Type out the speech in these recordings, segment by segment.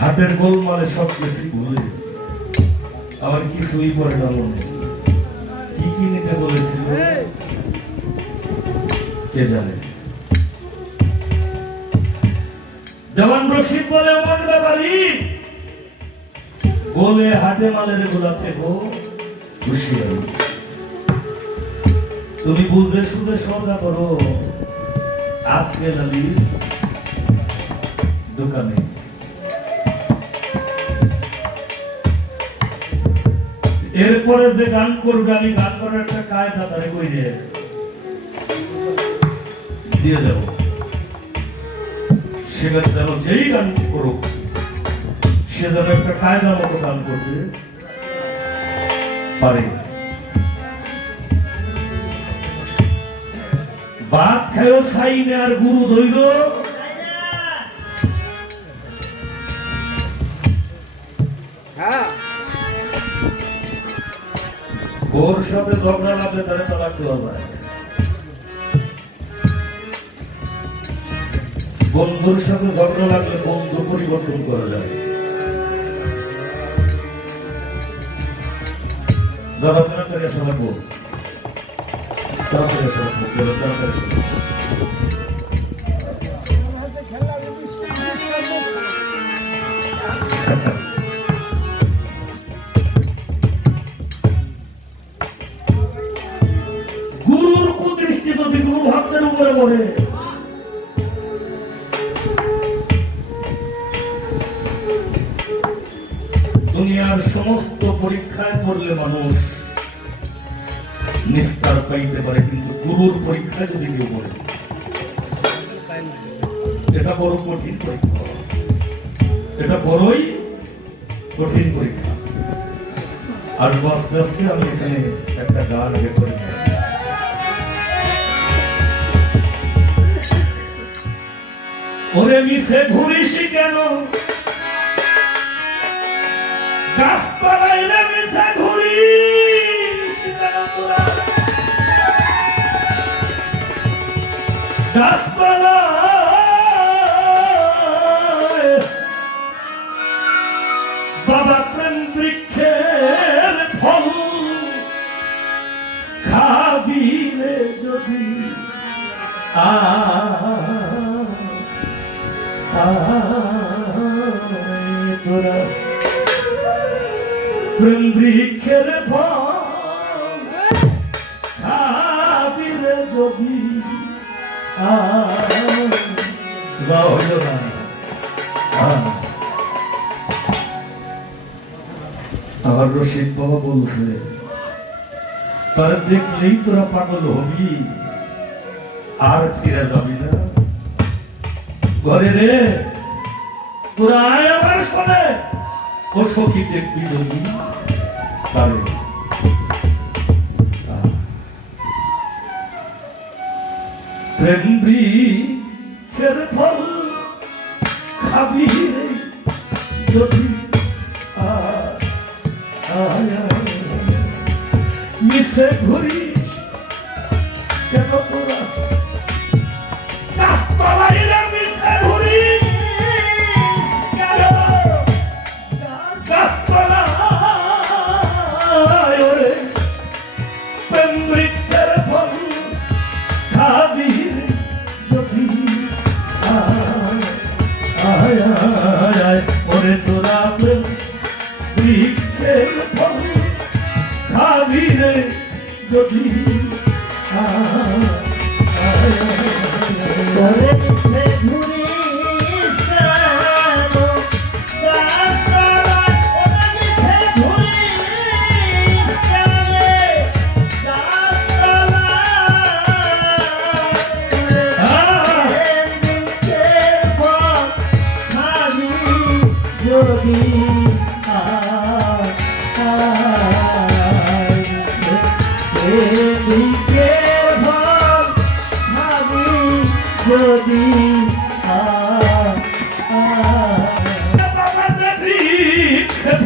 হাতের গোলমালে সব কিছু ভুলে আমার কিছুই পরে না মনে। কি কি নিতে বলেছিল কে জানে। দেওয়ান রশিদ বলে মন ব্যাপারী বলে হাটে মালের গোলা থেকে হুঁশিয়ারি। তুমি বুঝতে শুধু সদা করো আপকে জানি দোকানে। এরপরে যে গান করবে আমি গান করার একটা কায়দা তারে কই দিয়ে যাব। সেখানে যেন যেই গান করুক সে যেন একটা কায়দা মতো গান করতে পারে। ভাত খায়ও সাইনে আর গুরু ধৈর ওর সাথে ঝগড়া লাগলে তারা তালাক দেওয়া যায়। বন্ধুর সাথে ঝগড়া লাগলে বন্ধু পরিবর্তন করা যায়। দাদা তাড়াতাড়ি আসা লাগবো, তাড়াতাড়ি আসা লাগবো, তাড়াতাড়ি আসা লাগবো। গুরুর কুদৃষ্টি যদি গুরু ভক্তের উপরে পড়ে দুনিয়ার সমস্ত পরীক্ষায় পড়লে মানুষ নিস্তার পাইতে পারে, কিন্তু গুরুর পরীক্ষায় যদি কেউ পড়ে এটা বড় কঠিন পরীক্ষা, এটা বড়ই কঠিন পরীক্ষা। আর আস্তে আস্তে আমি এখানে একটা গান আগে করে ওরে মিশে ঘুরিস কেন গাছতলায় রে মিশে ঘুরিস কেন তোরা গাছতলায় বাবা প্রেম বৃক্ষের ফল খাবি রে যদি তোরা প্রেম বৃক্ষের ফল খাবি রে যদি হইল না। আমার রশিদ বাবা বলছে তার দেখলেই তোরা পাগল হবি আর ফিরে যাবি না ঘরে রে। তোরা আয় আমার শোনে ও সখী দেখবি যদি তারে প্রেম বৃক্ষের ফল খাবি রে যদি মিশে ঘুরিস কেন তোরা গাছতলায় রে মিশে ঘুরিস কেন গাছতলায় ওরে প্রেম বৃক্ষের ফল খাবি যদি ওরে তোরা প্রেম বৃক্ষের ফল খাবি রে যদি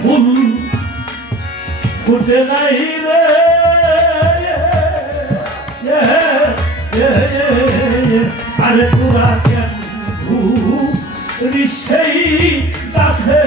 ফুল ফুটে নাই রে আরে তোরা কেন সেই গাছে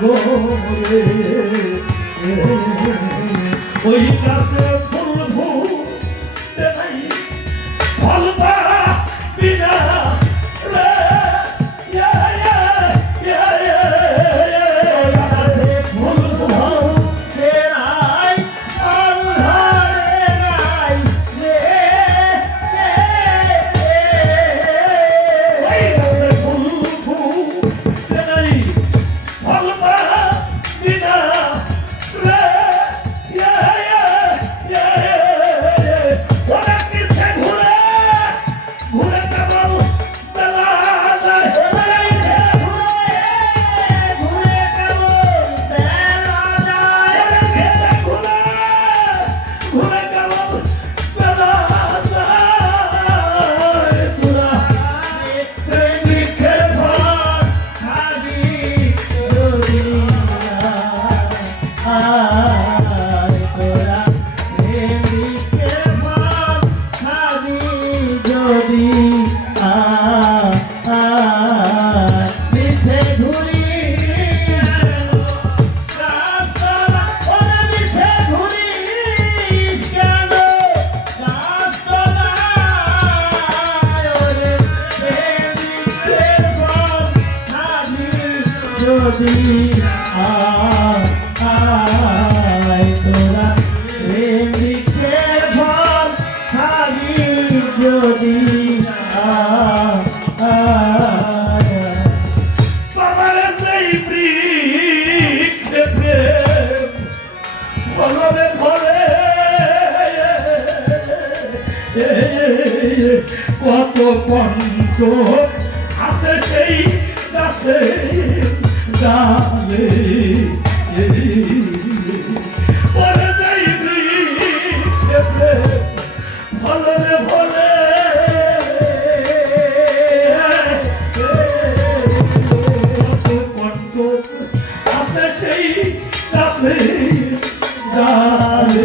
গোরে ওই গাছে ফুল ফুটে নাই ফল পাড়া বিনা রে গাছে ফুল ফুটে নাই অন্ধকারে নাই ওই গাছে ফুল ফুটে নাই ফল পাড়া বিনা রে ঘুরে কেবল বেলা যায় ঘুরে কেবল বেলা যায় ঘুরে কেবল বেলা যায় তোরা বৃক্ষের ফল খাবি যদি তোরা বৃক্ষের ফল খাবি যদি মিছে ঘুরি গাছতলা ওরে মিছে ঘুরিস কেন গাছতলায় ওরে বৃক্ষের ফল খাবি যদি তোরা বৃক্ষের ফল খাবি যদি বাবারে সেই বৃক্ষে প্রেম ফলবে ফলে কত কণ্ঠ আছে সেই গাছে গালে ওরে সেই বৃক্ষে প্রেম ফলবে ফলে কত আছে সেই গাছে গালে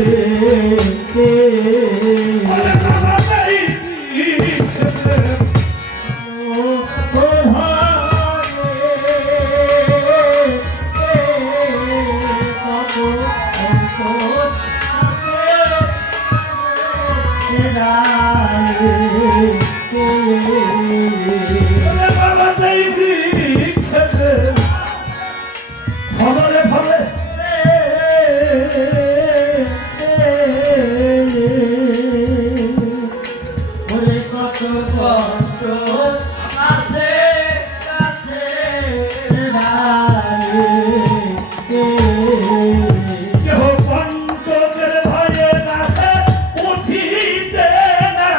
ফলে ফলে ওরে কত কষ্ট আছে কাছে কেহ পঞ্চকের ভয়ে গাছে উঠিতে না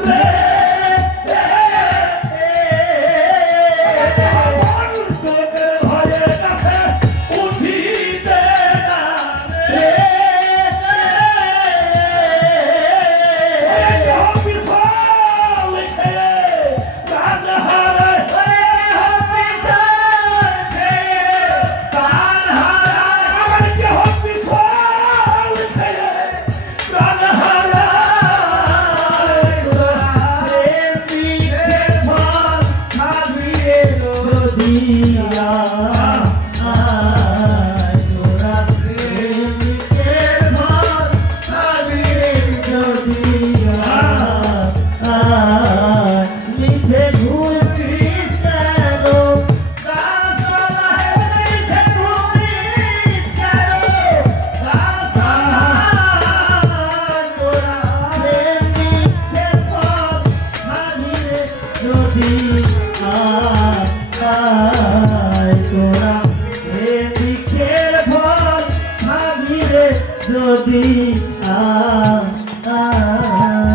রে পঞ্চকের ভয়ে গাছে উঠিতে না রে বিশাল খেয়ে প্রাণ হারায় বিশাল খেয়ে প্রাণ হারায় আমার কেহ বিশাল খেয়ে প্রাণ হারায় বৃক্ষের ফল খাবি যদি তোরা বৃক্ষের ফল খাবি যদি মিছে ঘুরছিস কেন গাছতলায় মিছে ঘুরছিস কেন গাছতলায় তোরা বৃক্ষের ফল খাবি যদি তোরা বৃক্ষের ফল খাবি যদি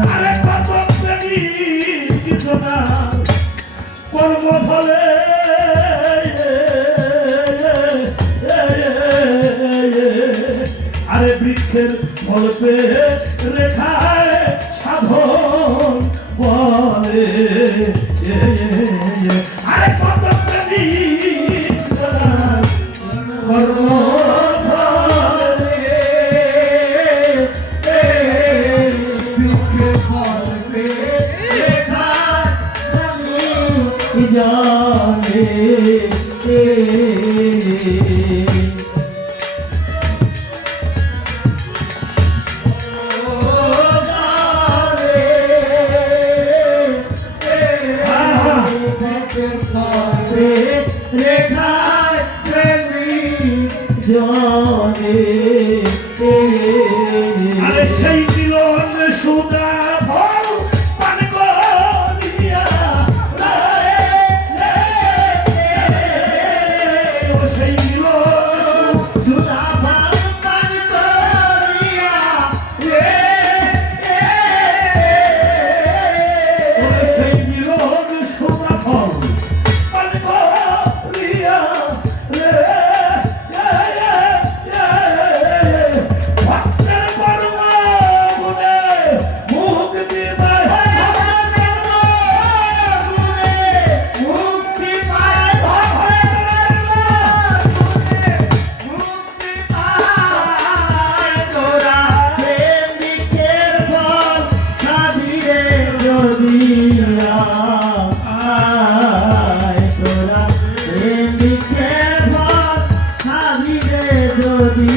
আরে কত প্রেমিক জীবনা কর্মফলে আরে বৃক্ষের ফল পেয়ে রেখায় সাধন বলে আরে কত প্রেমিক জীবনা কর্মফলে বৃক্ষের ফল পেয়ে রেখায় জানে জলে আরে সেই মিলন সুদা ফল পান করিয়া সেই মিলন সুধা ভাব পান করিয়া সেই মিলন সুদা ফল পান করিয়া ভক্তের পরম গুণে মুক্তি পায় মুক্তি পায় মুক্তি পায় তোরা প্রেমিকের ফল খাবিরে যদি আয় তোরা প্রেমিকের ফল খাবিরে যদি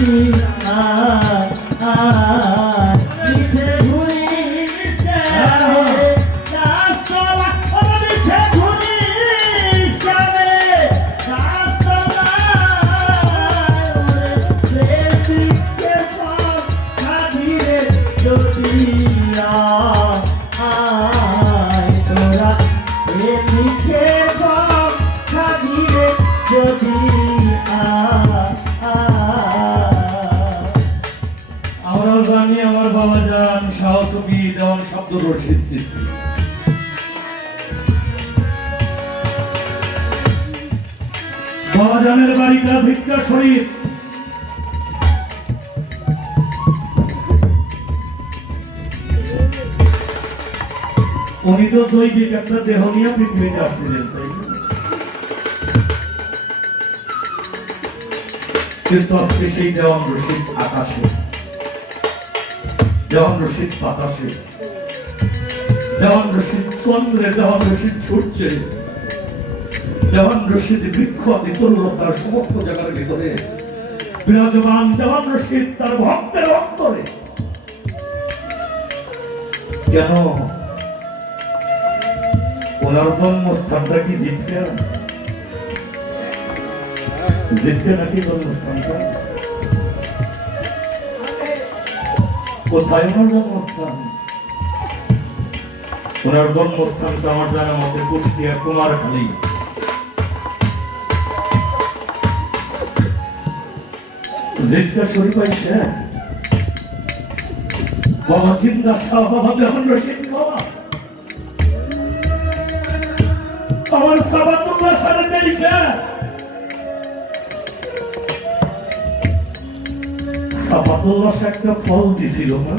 মিঠে ঘুরিস গাছতলা ও মিঠে ঘুরিস গাছতলা প্রেমিকের ফল খাবিরে যদি আয় তোরা প্রেমিকের ফল খাবিরে যদি আমরাও জানি আমার বাবা যান সাহসী দেওয়ান শব্দ রশিদ চিত্তি বাবা জানের বাড়িটা ভিক্ষা শরীর উনি তো দৈবিক একটা দেহ নিয়ে পৃথিবীতে আসছিলেন তাই না? কিন্তু আজকে সেই দেওয়ান রশিদ আকাশে দেওয়ান রশিদ বাতাসে দেওয়ান রশিদ চন্দ্রে দেওয়ান রশিদ সূর্যে দেওয়ান রশিদ বৃক্ষ আদি তরুলতার সমস্ত জায়গার ভিতরে বিরাজমান দেওয়ান রশিদ তার ভক্তের অন্তরে কেন ওনার জন্মস্থানটা কি জিতকে জিতকে নাকি জন্মস্থানটা কোথায় ওনার জন্মস্থান ওনার জন্মস্থানটা আমার জানা মতে কুষ্টিয়া কুমারখালী জিতকা শরীফ আইসে বাবা চিন্তা শাহ বাবা দেওয়ান রশিদ বাবা আমার সাবাতুল্লাহ সাথে দেখে সাবাতুল্লাহ একটা ফল দিছিল না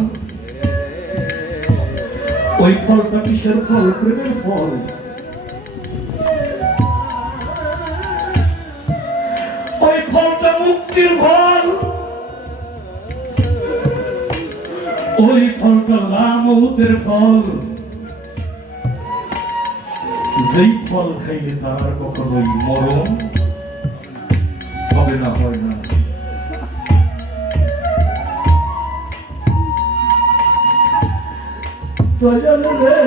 ওই ফলটা কিসের ফল প্রেমের ফল ওই ফলটা মুক্তির ফল ওই ফলটা লামতের ফল যেই ফল খাইলে তার কখনোই মরণ হবে না হয় না দয়াল রে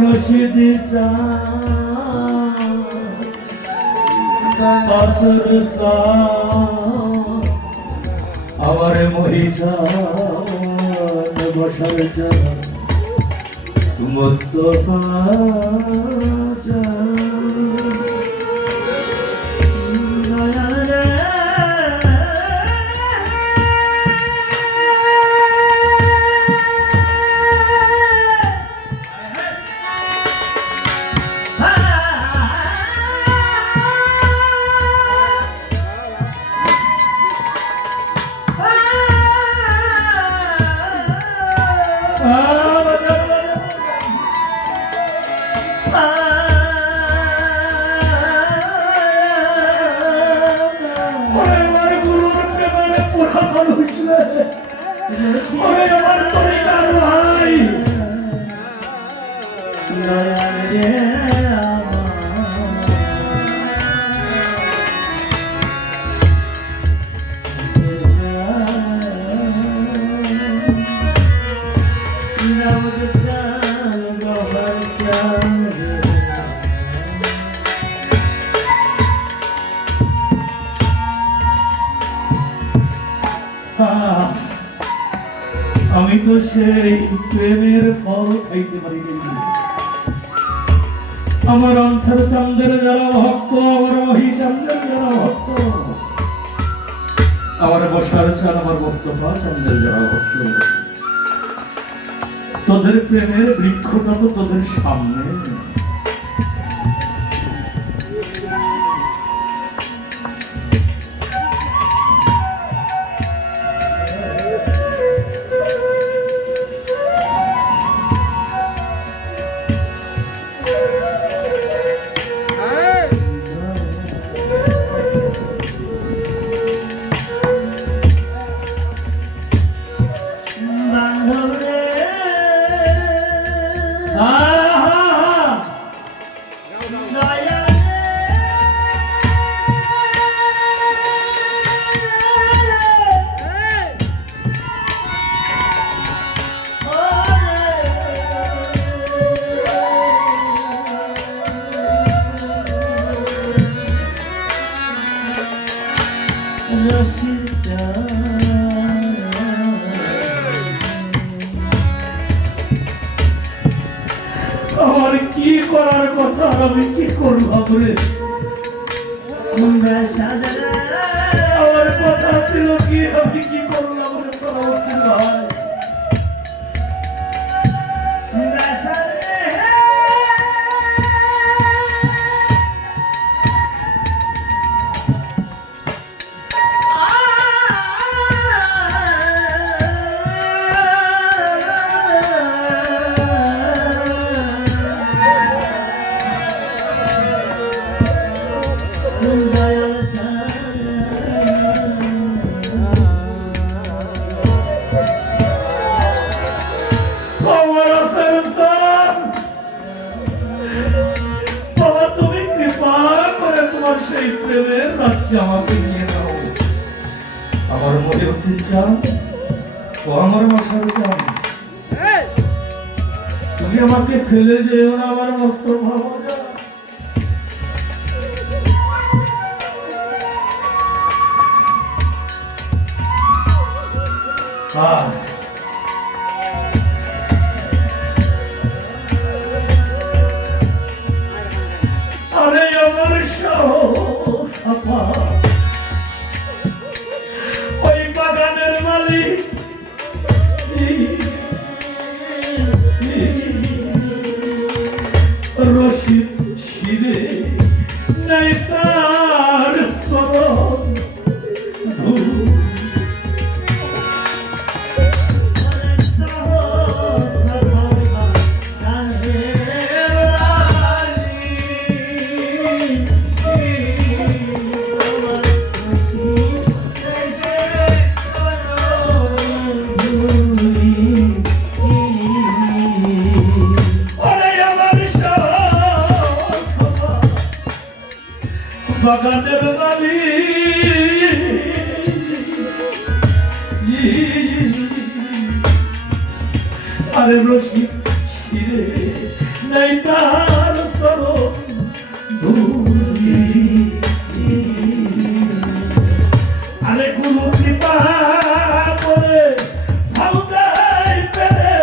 রশিদ আমার মহিজান বসার মুস্তফা তো সেই প্রেমের ফল খাইতে পারিনি। আমার অঞ্চল চান্দের যারা ভক্ত, আমার মহিষান্দের যারা ভক্ত, আমার বসার চান, আমার মোস্তফা চান্দের যারা ভক্ত, তোদের প্রেমের বৃক্ষটা তো তোদের সামনে। বান্ধব রে দয়া আমার কি করার কথা, আর আমি কি করলাম রে? আমার কথা ছিল কি, আমি কি করলাম রে? পরবর্তী ভাই সেই প্রেমের রাজ্যে আমাকে নিয়ে দাও। আমার মনে হতে চান ও আমার মশার চান, তুমি আমাকে ফেলে যেও না আমার মস্ত ভাবনা। আরে আমার সাপা ওই বাগানের মালিক রশিদ শিরে নাই তার চরণ ধূল। বাগানের আরে রশিদ শিরে নাই তার চরণ ধূলি। আরে গুরু কৃপা করে ভাউদাই পেরে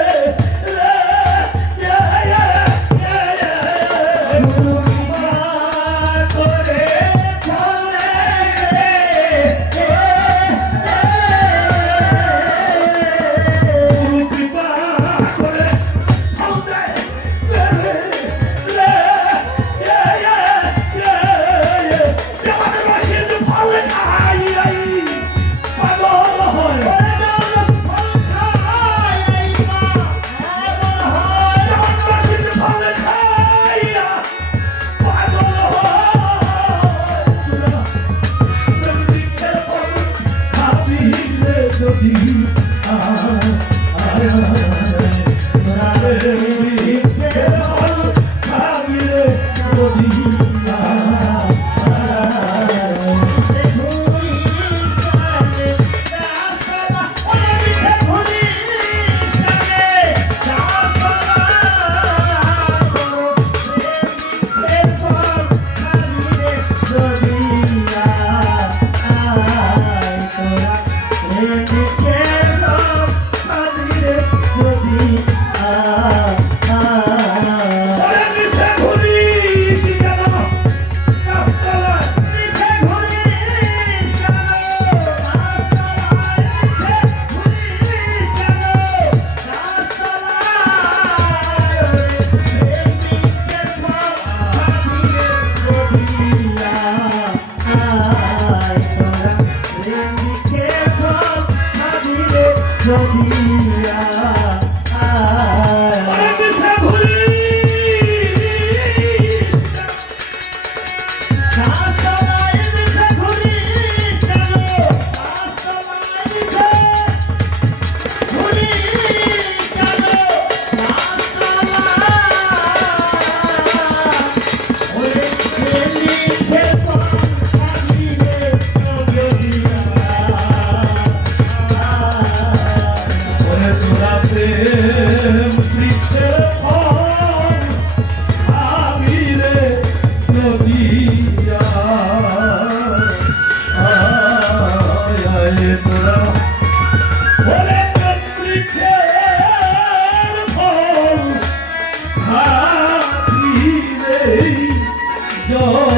জয়